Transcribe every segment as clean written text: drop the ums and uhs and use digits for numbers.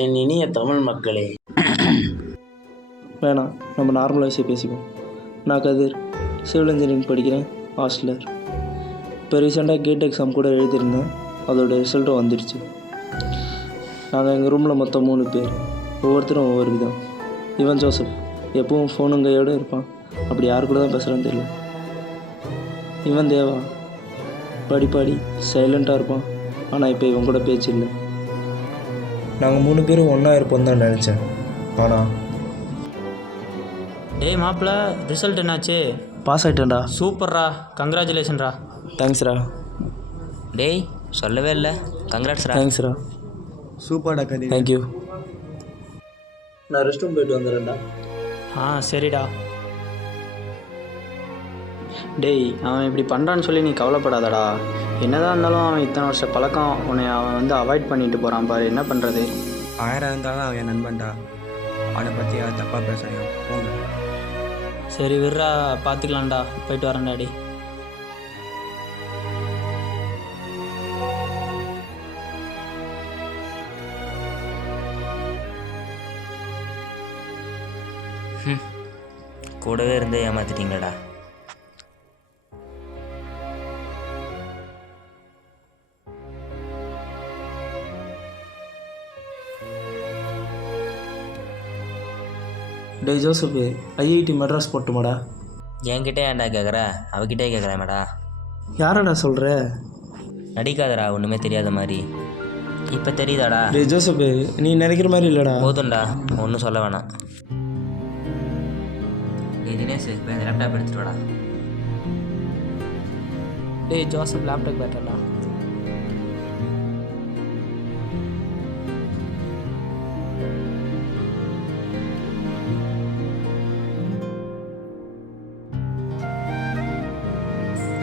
என் இனிய தமிழ் மக்களே. வேணாம், நம்ம நார்மலாக பேசிப்போம். நான் கதிர், சிவில் இன்ஜினியரிங் படிக்கிறேன், ஹாஸ்டலர். இப்போ ரீசெண்டாக கேட் எக்ஸாம் கூட எழுதியிருந்தேன். அதோட ரிசல்ட்டும் வந்துடுச்சு. நாங்கள் எங்கள் ரூமில் மொத்தம் 3 பேர், ஒவ்வொருத்தரும் ஒவ்வொரு விதம். இவன் ஜோசப் எப்பவும் ஃபோனும் கையோடு இருப்பான், அப்படி யார் கூட தான் பேசுகிறான்னு தெரியல. இவன் தேவா படிப்பாடி சைலண்ட்டாக இருப்பான், ஆனால் இப்போ இவன் கூட பேச்சு இல்லை. நாங்கள் 3 பேரும் ஒன்றா இருப்போம் தான் நினச்சேன், ஆனால் டேய் மாப்பிள்ள, ரிசல்ட் என்னாச்சு? பாஸ் ஆகிட்டேன்டா. சூப்பர்ரா, கங்க்ராச்சுலேஷன்ரா. தேங்க்ஸ்ரா. டேய் சொல்லவே இல்லை, கங்க்ராட்ஸ்ரா. தேங்க்ஸ்ரா. சூப்பர்டா கதி. தேங்க்யூ. நான் ரெஸ்ட் ரூம் போய்ட்டு வந்துடுறேன்டா. சரிடா. டேய், அவன் இப்படி பண்ணுறான்னு சொல்லி நீ கவலைப்படாதடா. என்னதான் இருந்தாலும் அவன் இத்தனை வருஷ பழக்கம், உன்னை அவன் அவாய்ட் பண்ணிட்டு போகிறான் பாரு, என்ன பண்ணுறது? 1000 இருந்தாலும் அவன் என் நண்பன்டா. அவனை பற்றி யார் தப்பாக பேசுகிறாங்க போங்க. சரி விட்றா, பார்த்துக்கலாம்டா. போயிட்டு வரேன்டா. டே கூடவே இருந்து ஏமாத்திட்டீங்களடா. டே ஜோசப்பு, ஐஐடி மெட்ராஸ் போட்டுமாடா? என்கிட்ட ஏன்டா கேட்குற, அவகிட்டே கேட்குறேன்டா. யாரடா சொல்கிற? நடிக்காதடா, ஒன்றுமே தெரியாத மாதிரி. இப்போ தெரியுதாடா? டே ஜோசப்பு, நீ நினைக்கிற மாதிரி இல்லைடா. போதும்டா, ஒன்றும் சொல்ல வேணாம். தினேஷ், இப்போ இந்த லேப்டாப் எடுத்துட்டு வாடா. டேய் ஜோசப், லேப்டாப் பேட்டர்டா.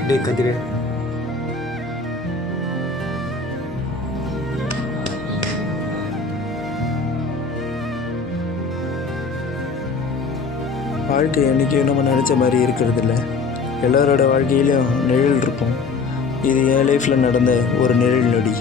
டே கதிரே, வாழ்க்கை என்றைக்கும் நம்ம நினச்ச மாதிரி இருக்கிறது இல்லை. எல்லாரோட வாழ்க்கையிலையும் நிழல் இருக்கும். இது என் லைஃப்பில் நடந்த ஒரு நிழல் நொடி.